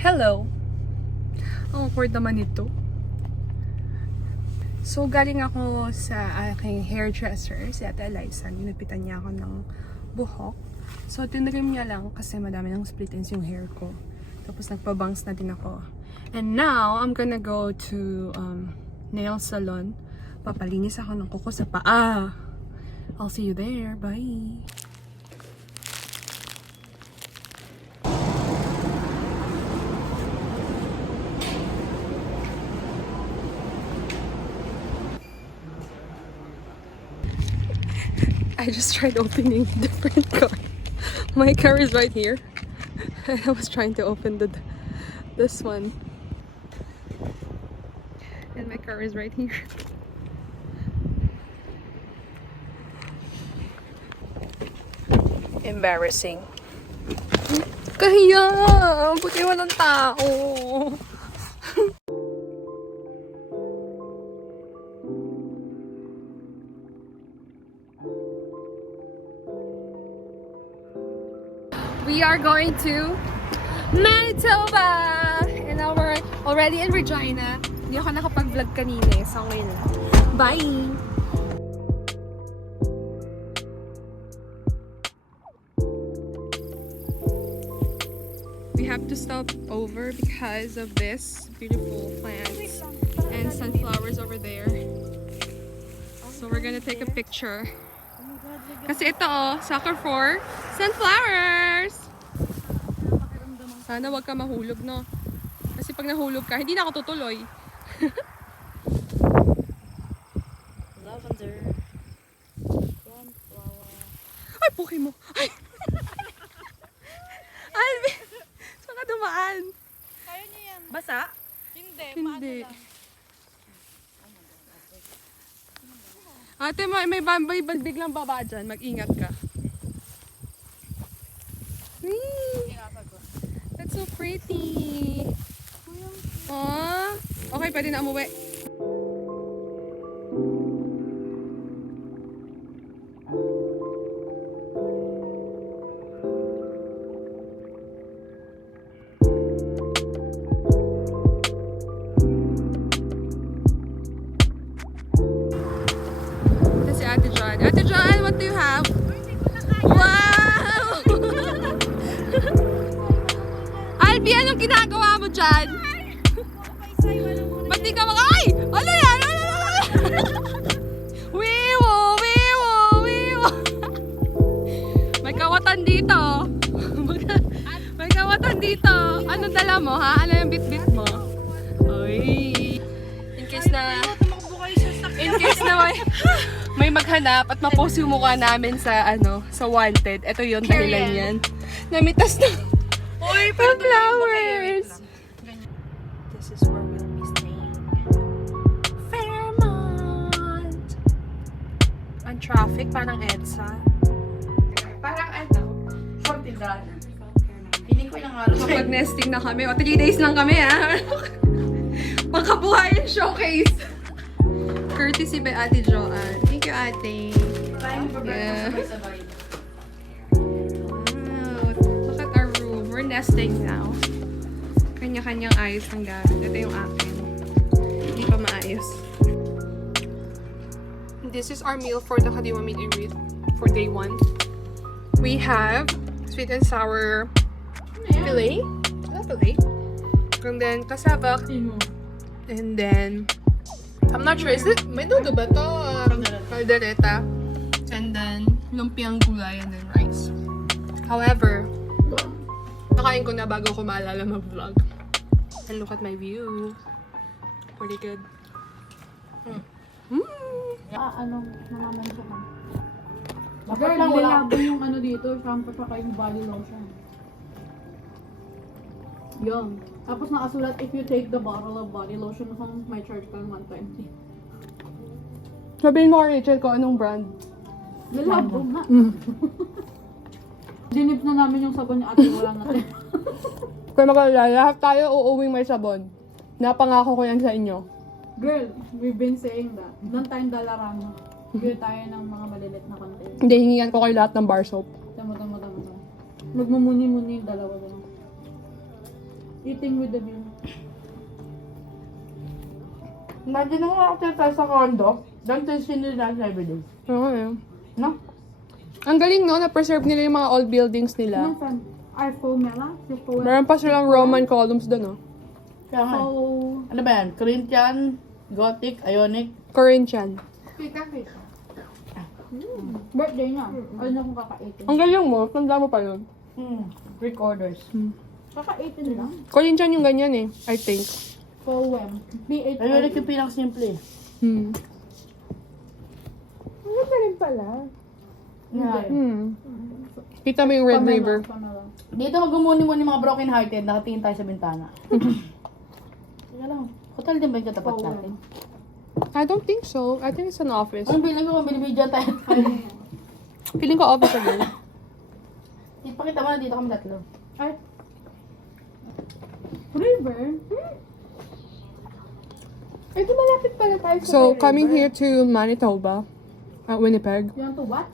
Hello! Ang awkward naman ito. So, galing ako sa aking hairdresser, si Ate Eliza. Ninupitan niya ako ng buhok. So, tinrim niya lang kasi madami ng split ends yung hair ko. Tapos, nagpabangs na din ako. And now, I'm gonna go to nail salon. Papalinis ako ng kuko sa paa. I'll see you there. Bye! I just tried opening a different car. My car is right here. I was trying to open this one. And my car is right here. Embarrassing. Kahiya! Buti walang tao. We are going to Manitoba! And now we're already in Regina. Hindi ako nakapag-vlog kanina eh, so ngayon lang. Bye! We have to stop over because of this beautiful plants and sunflowers over there. So we're gonna take a picture. Kasi ito soccer for sunflowers! Sana wag ka mahulog, no? Kasi pag nahulog ka, hindi na ako tutuloy. Lavender. Sunflower. Ay, puki mo! Ay! Alvin! Saan ka dumaan? Kaya niya yan. Basa? Hindi. Hindi. Paano lang? Ate, may biglang baba dyan. Mag-ingat ka. Whee! That's so pretty. Aww. Okay, pwede na umuwi. Ito si Ate John. Ate John, what do you have? Wow! Albi, anong ginagawa mo dyan? Ba't di ka ay! Ano yan? Wiwo! Wiwo! Wiwo! May kawatan dito. May kawatan dito. Ano dala mo, ha? Ano yung bit-bit mo? Ay! In case na may maghanap at mapost yung mukha namin sa sa wanted. Ito yung dahilan yan. Namitas na flowers. This is where we'll be staying. Fairmont. Ang traffic, parang EDSA. Parang Fortidad. Feeling ko ilang araw. Kapag nesting na kami, 3 days lang kami, ha? Pagkabuhayan showcase. Courtesy by Ate Joanne. Thank you, Ate. Yeah. Wow. Look at our room. We're nesting now. Kanya-kanyang ayos ng gamit. Ito yung akin. Hindi pa maayos. This is our meal for the Kadiwa meet and greet for day 1. We have sweet and sour fillet. Ano fillet? And then kasabak. And then I'm not sure, is it, may dugo ba to? Caldereta. And then, lumpiang gulay and then rice. However, nakain ko na bago ko maalala mag-vlog. And look at my view. Pretty good. Namaman siya ka. Girl, nilabo yung dito, shampoo sa yung body lotion. Yun. Tapos nakasulat, if you take the bottle of body lotion, may charge ka ng 120. Sabihin mo, Rachel, ko anong brand? Nilabo nga. Dinip na namin yung sabon ni ate, wala natin. Kaya magalala, lahat tayo uuwing may sabon. Napangako ko yan sa inyo. Girl, we've been saying that. Doon tayong Dalarama. Bili tayo ng mga malilit na container. Hindi, hiningan ko kayo lahat ng bar soap. Tama. Magmumuni-muni yung dalawa doon. Eating with the view. Imagine mo ako tayo sa condo. Doon tayo sinili natin everyday. Oo eh. No? Ang galing no, na-preserve nila yung mga old buildings nila. Anong fan? Ay, Fomela? Si Fomela? Meron pa silang Roman columns doon, no? Kaya nga. Oh. Ano ba yan? Corinthian, Gothic, Ionic. Corinthian. Kita. Birthday niya. Ano kung kaka-18? Ang galing mo, tanda mo pa yun. Greek orders. Kaka-18 lang. Corinthian yung ganyan eh, I think. Poem. B8. Ionic yung pinang-simple. Ang ganda rin pala. Yeah. Kita mo yung Red River. Dito magumuni-muni mga broken hearted, nakatingin tayo sa bintana. Teka lang, hotel din ba yung katapat natin? I don't think so. I think it's an office. Ang bilang ko kung binibidyo tayo. Feeling ko office again. Ipakita mo na dito kami tatlo. Ay. River? Ay, di malapit pala tayo sa So, coming here to Manitoba, Winnipeg, You want to what?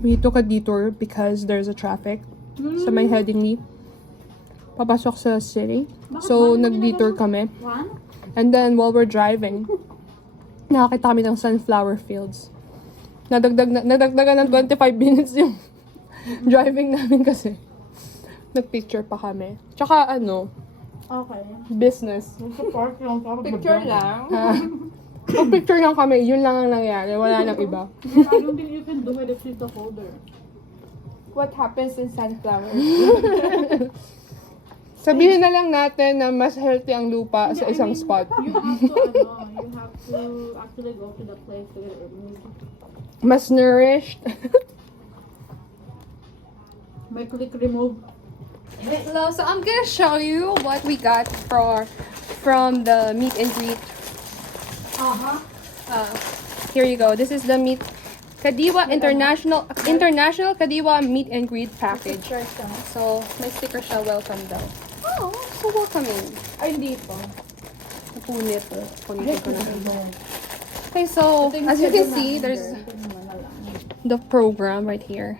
we took a detour because there's a traffic sa may Headingley. Papasok sa city. So, nag-detour kami. One? And then, while we're driving, nakakita kami ng sunflower fields. Nadagdagan ng 25 minutes yung driving namin kasi. Nag-picture pa kami. Tsaka Okay. business. Picture lang. Picture lang kami, yun lang ang nangyari. Wala nang iba. I don't think you can do it if she's the holder. What happens in sunflowers? Sabihin na lang natin na mas healthy ang lupa sa isang spot. You have to actually go to the place to get it removed. Mas nourished. May click remove. Hello, so I'm gonna show you what we got from the meet and greet. Here you go. This is the Kadiwa International Kadiwa meet and greet package. So, may sticker siya, welcome daw. Oh, so welcoming. Ay, dito. Napunit. Punitin ko na. Okay, so, as you can see, there's the program right here.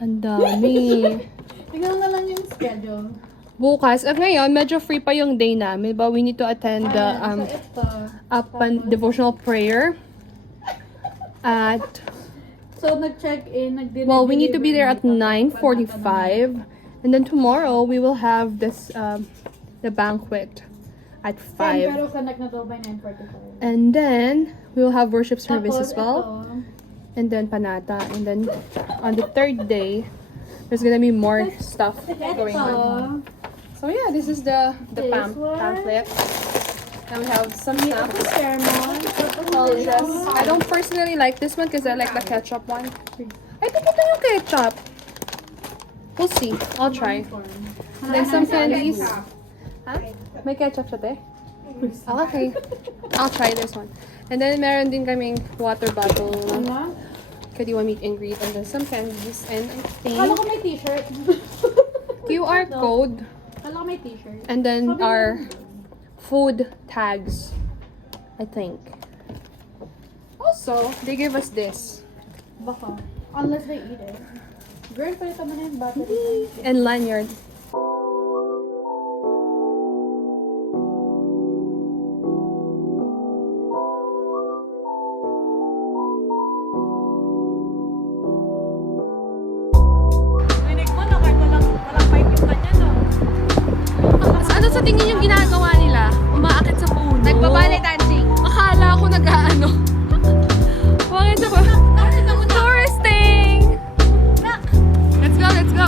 Ang dami. Tingnan na lang yung schedule. Bukas, at ngayon, medyo free pa yung day namin, but we need to attend the devotional prayer at, So, nag-check-in, nag-deliver. well, we need to be there at 9:45, and then tomorrow, we will have this, the banquet at 5. Pero connect na daw by 9:45. And then, we will have worship service as Tapos, well, ito, and then panata, and then on the third day, there's gonna be more stuff going on. So yeah, this is the This one. pamphlet. And we have some snacks. sermon. Well, yes. I don't personally like this one because I like the ketchup one. I think ito yung ketchup. We'll see. I'll try. Then some candies. Huh? May ketchup siya, te? Oh, okay. I'll try this one. And then meron din kaming water bottle. Ano? Kadiwa meet and greet. And then some candies. And I Kala think ko may t-shirt. QR code. Kala ko may t-shirt. And then our food tags, I think. Also, they gave us this. Baka. Unless they eat it. Girl, palitan mo na yung battery. And lanyard. Rinig mo na kahit walang pipe yung kanya, no? Ano sa tingin yung ginagawa nila? Umaakit sa puno. Nagbabale dancing. Akala ko nag-aano. Bakit sa touristing! Let's go, let's go!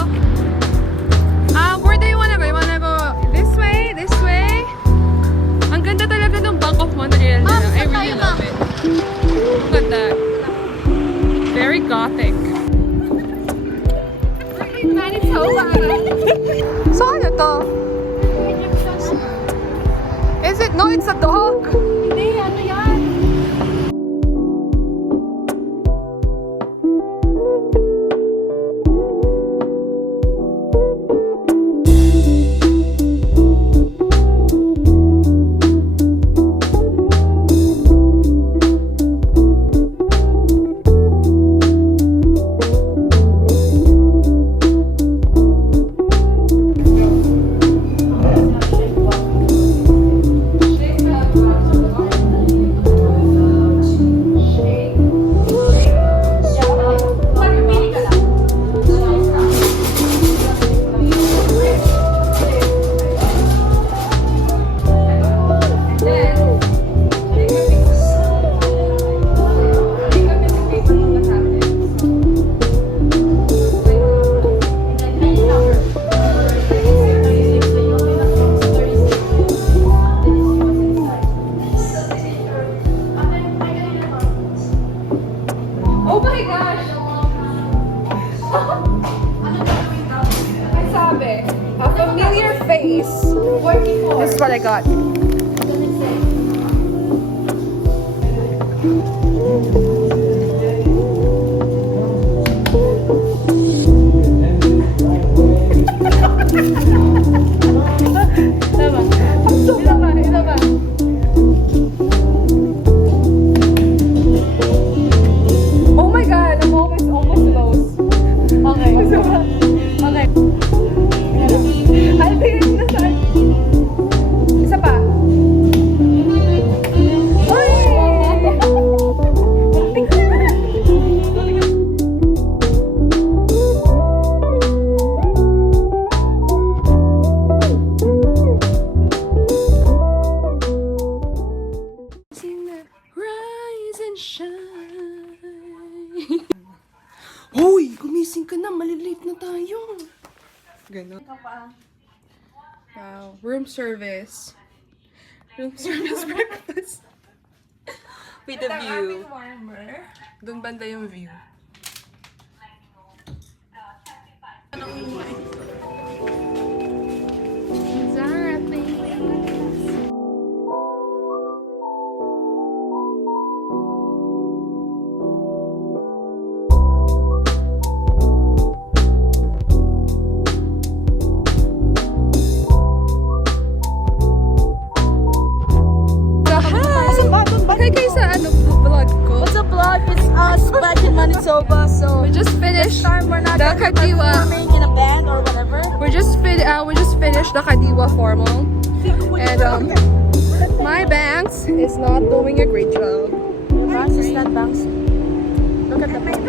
A familiar face. This is what I got. Isa ba? Oh my god, I'm almost close. Okay. Isa ba? Okay. I'll figure it out. Isa pa. Uy! Rise and shine. Hoy! Gumising ka na. Malilate na tayo. Ganon. Wow. Room service. Room service breakfast. With a view. Doon banda yung view. Zara, thanks. Hi guys sa vlog ko. What's up, vlog? It's us back in Manitoba. So We just finished time we're not the Kadiwa. performing in a band or whatever. We just finished the Kadiwa formal. And my bangs is not doing a great job. Banks is not banks. Look at the banks.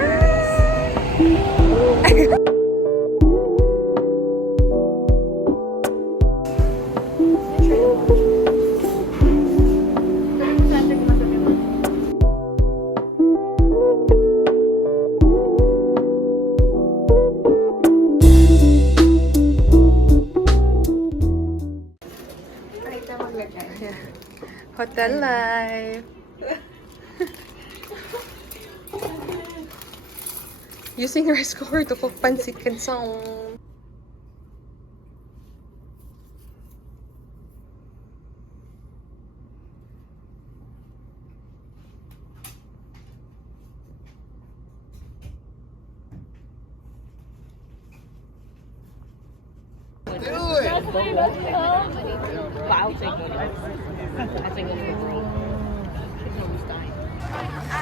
Hotel life. Using rice cooker to cook pancit canton.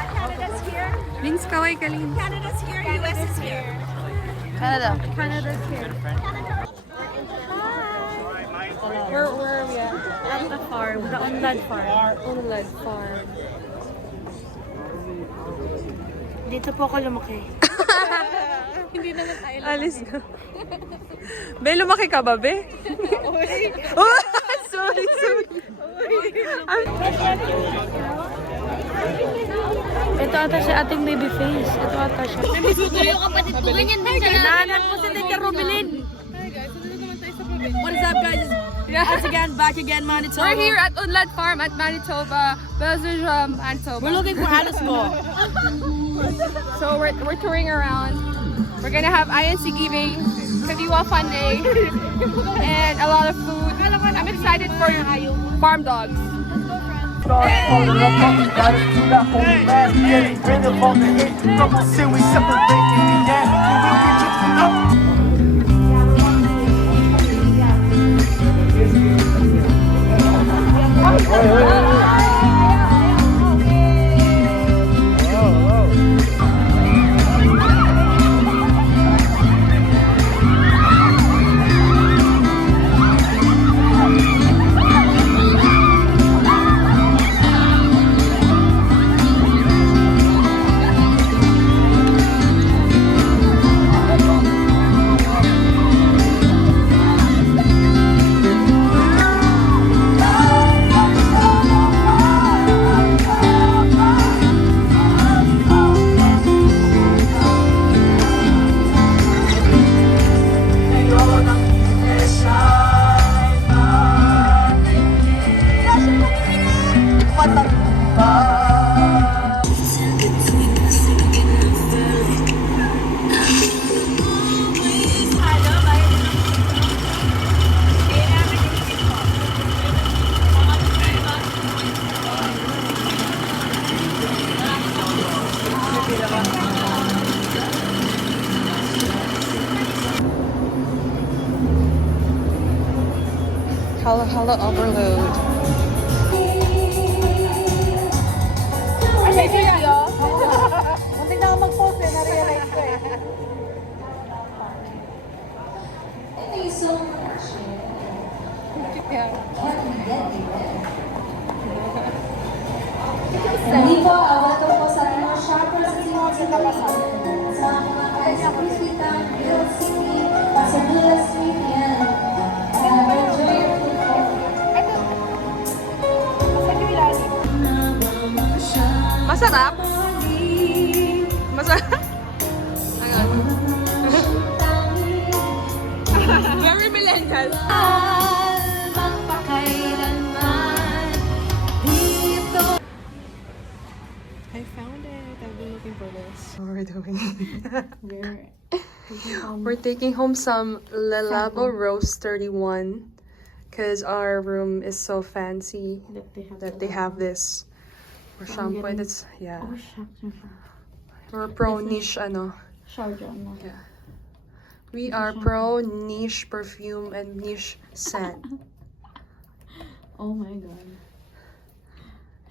Canada's here. Vince, kaway kalin. Canada's here. US is here. Canada. Canada's here. Where are we at? At the farm, the Unlad farm. Unlad Farm. Dito po ako lumaki. Hindi na tayo Alis ka. Be, lumaki ka ba, be? Oh, sorry. Ito ata siya ating baby face. Ito ata siya. Nabisuto yung kapatid ko. Ganyan din siya. Nahanap ko si Teacher Rubilin. What is up, guys? Once again, back again, Manitoba. We're here at Unlad Farm at Manitoba, Belgium, Manitoba. We're looking for Alice Mo. So we're touring around. We're gonna have INC giving, Kadiwa Fun Day, and a lot of food. I'm excited for farm dogs. Hala hala overload. Ay, may video? Hindi na ako mag-post eh, na-realize ko eh. Hindi po, welcome po sa ating mga shoppers at mga sa mga kaya sa Crispita, Hill City, Pasadena Street, yan. Enjoy your food po. Masarap? Masarap? Ayan. Very millennial. I found it. I've been looking for this. What we're doing? We're taking home some Le Labo Rose 31 because our room is so fancy that they have this for shampoo and it's yeah. We're pro niche ano. Yeah. We are pro niche perfume and niche scent. Oh my god.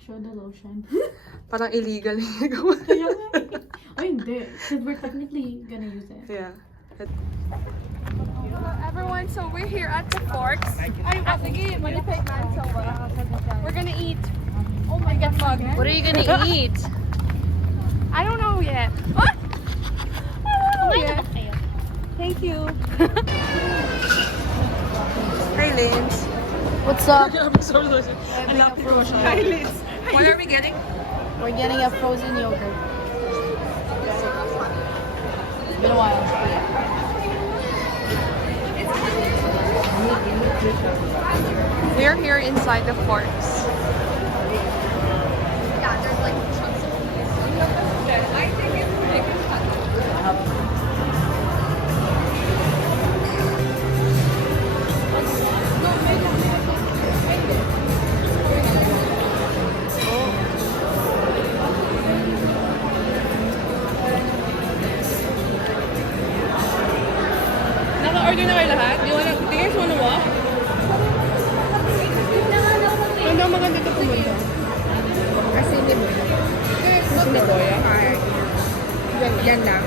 Show the lotion. Parang illegal yung ginagawa. Kaya nga. Oh, hindi. Because we're technically gonna use it. Yeah. Hello everyone, so we're here at the Forks. We're gonna eat. Oh my god, mug. What are you gonna eat? I don't know yet. What? Oh yeah. Thank you. Hi, Lins. What's up? Hi, Lins. What are we getting? We're getting a frozen yogurt. It's been a while. We're here inside the Forks. Naka-order na kayo lahat? Do you guys wanna walk? Ano maganda ito pumunta? Kasi hindi mo. Kasi hindi mo ya? Yan lang.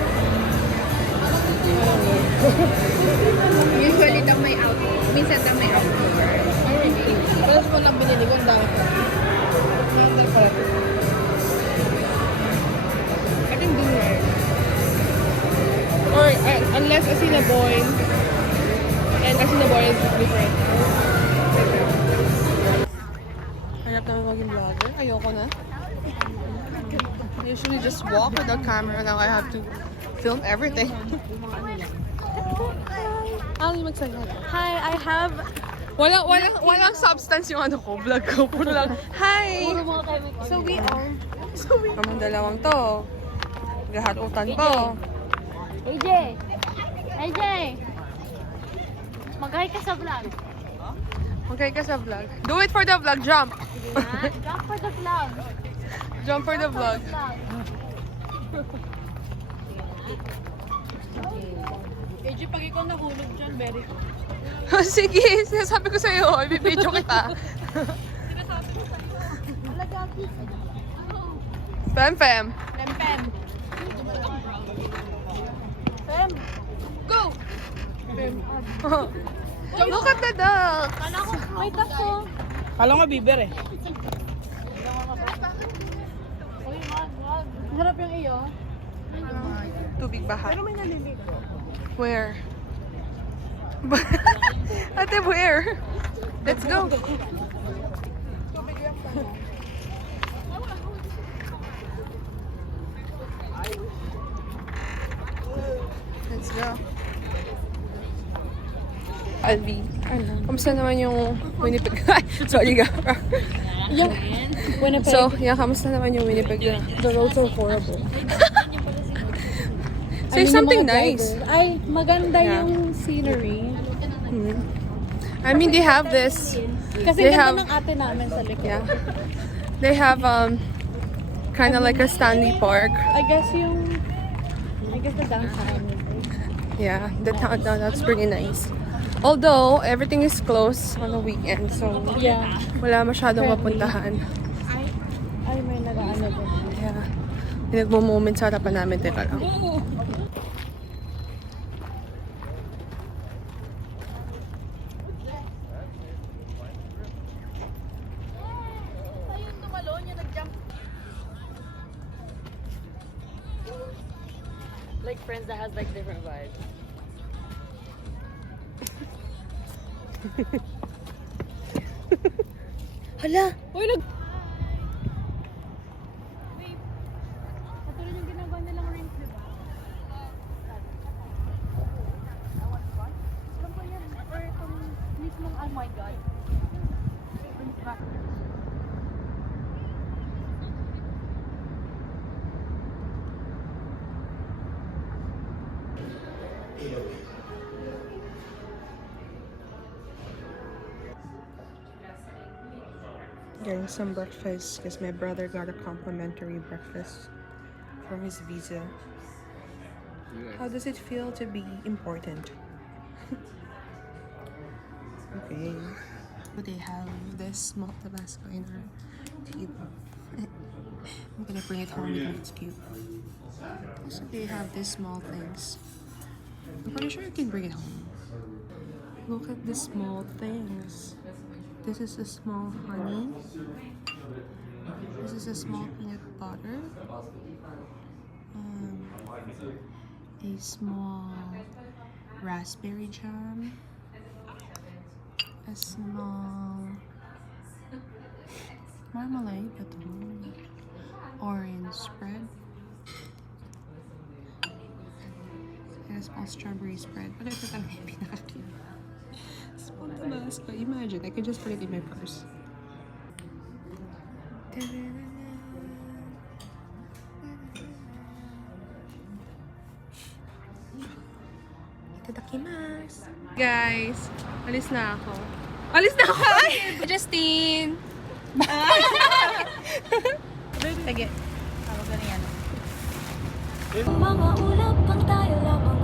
Usually daw may out. Minsan daw may outdoor. Tapos mo lang binili ko, ang dami ko. I can do it. Or unless Assiniboine. And Assiniboine is different. Hanap naman maging vlogger. Ayoko na. I usually just walk without camera. Now I have to film everything. Ali, magsalita. Hi, I have... Walang substance yung ano ko, vlog ko. Puro lang, hi! So we are... Kamang dalawang to. Gahatutan po. AJ! AJ! Mag-hi ka sa vlog. Okay ka sa vlog. Do it for the vlog, jump! Jump for the vlog. Jump for the vlog. AJ, pag ikaw nahulog dyan, very good. Sige, sinasabi ko sa'yo, ibibidyo kita. Fem. Pem. Go! Look at the duck! May tako. Kala nga biber eh. Harap yung iyo. Tubig baha. Pero may naliligo. Where? Ate, where? Let's go. Let's go. Alvi, kamusta naman yung Winnipeg? Sorry, Gara. So, yeah, kamusta naman yung Winnipeg? The roads are horrible. Say something nice. Ay, maganda Yeah. yung scenery. I mean, they have this. Kasi They ganda have- ng ate namin sa likod. Yeah. They have kind of like a Stanley Park. I guess the downtown. Yeah, the town, that's pretty nice. Although, everything is closed on the weekend. So, Yeah. wala masyadong mapuntahan. Ay, may nalaano din. Kaya, pinagmo-moment sa harapan namin. Teka lang. Like Friends that has like different vibes. Hala! Uy, Katulad yung ginagawa nilang rings, di ba? Alam ko yan. Or itong mismong, oh my God. Getting some breakfast because my brother got a complimentary breakfast for his visa. How does it feel to be important? Okay. They have this small Tabasco in our table. I'm gonna bring it home with me. It's cute. So they have these small things. I'm pretty sure you can bring it home. Look at the small things. This is a small honey. This is a small peanut butter. A small raspberry jam. A small marmalade, but orange spread. And a small strawberry spread. But I thought that might be not cute. Small Tabasco. Imagine, I could just put it in my purse. Itadakimasu. Guys, alis na ako. Alis na ako! Justine! Sige. Mga ulap pang tayo lamang